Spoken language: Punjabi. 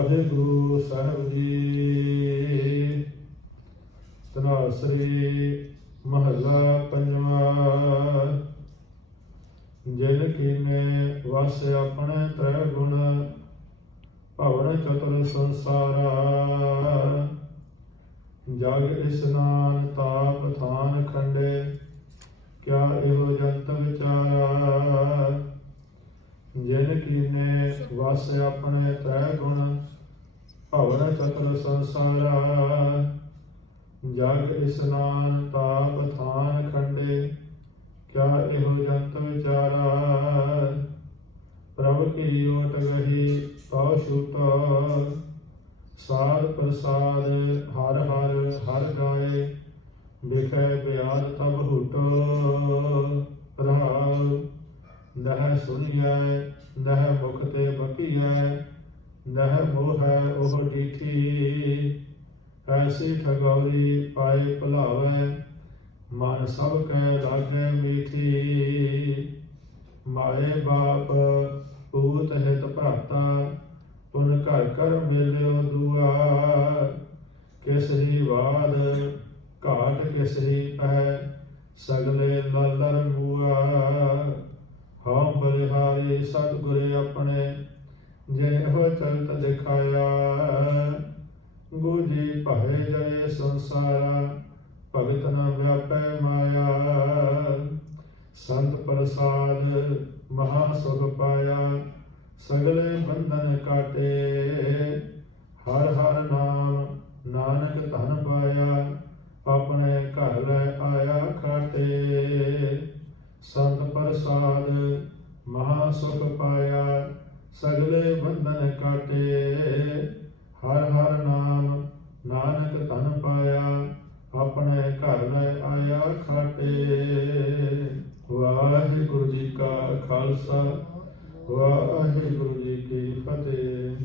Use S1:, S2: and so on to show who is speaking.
S1: ਵਾਹਿਗੁਰੂ ਸਾਹਿਬ ਜੀ। ਤਨਾਸਰੀ ਮਹਲਾ ਪੰਜਵਾ। ਜਿਨ ਕੀਨੇ ਵਸ ਆਪਣੇ ਤ੍ਰੈ ਗੁਣ, ਭਵਨ ਚਤੁਰ ਸੰਸਾਰਾ। ਜਗ ਇਸਨਾਨ ਤਾਪ ਕੀਨੇ ਆਪਣੇ ਤੈ ਗੁਣ ਭਵਨ ਚਤੁਰ ਸੰਸਾਰਾ। ਜਗ ਇਸਨਾਨ ਤਾਪ ਥਾਨ ਖੰਡੇ, ਕਿਆ ਇਹੋ ਜੰਤ ਵਿਚਾਰਾ? ਪ੍ਰਭ ਕੀ ਓਟ ਗਹੀ ਕਉ ਛੂਟਾ? ਸਾਧ ਪ੍ਰਸਾਦ ਹਰ ਹਰ ਹਰ ਗਾਏ ਬਿਖੈ ਬਿਆਦ ਤਬ ਹੁਟੋ। ਨਹਿ ਸੁਣੀਐ ਨਹਿ ਮੁਖ ਤੇ ਬਕੀਐ ਨਹਿ ਮੋਹੈ ਉਹ ਡੀਠੀ ਐਸੀ ਠਗੌਰੀ ਪਾਏ ਭੁਲਾਵੈ, ਮਨ ਸਭ ਕੈ ਲਾਗੈ ਮੀਠੀ। ਮਾਏ ਬਾਪ ਪੂਤ ਹਿਤ ਭਰਾਤਾ, ਪੁਨ ਘਰ ਕਰ ਮਿਲਿਓ ਦੁਆ। ਕਿਸਰੀ ਬਾਦ ਘਾਟ ਕਿਸਰੀ ਪੈ, ਸਗਲੇ ਲਾਲਰ ਮੂਆ। ਜੇ ਹੋ ਚਲਤ ਦਿਖਾਇਆ ਗੋਜੀ ਭਾਏ ਜਏ ਸੰਸਾਰਾ, ਭਗਤ ਨ ਵਿਆਪੈ ਮਾਇਆ। ਸੰਤ ਪ੍ਰਸਾਦ ਮਹਾ ਸੁਖ ਪਾਇਆ, ਸਗਲੇ ਬੰਧਨ ਕਾਟੇ। ਹਰ ਹਰ ਨਾਮ ਨਾਨਕ ਧਨ ਪਾਇਆ, ਆਪਣੇ ਘਰ ਲੈ ਆਇਆ ਖਾਤੇ ਸੰਤ ਪ੍ਰਸਾਦ ਮਹਾ ਸੁਖ ਪਾਇਆ ਸਗਲੇ ਬੰਧਨ ਕਾਟੇ। ਹਰ ਹਰ ਨਾਮ, ਨਾਨਕ ਧਨ ਪਾਇਆ, ਆਪਣੇ ਘਰ ਲੈ ਆਇਆ ਖਾਟੇ। ਵਾਹਿਗੁਰੂ ਜੀ ਕਾ ਖਾਲਸਾ, ਵਾਹਿਗੁਰੂ ਜੀ ਕੀ ਫਤਿਹ।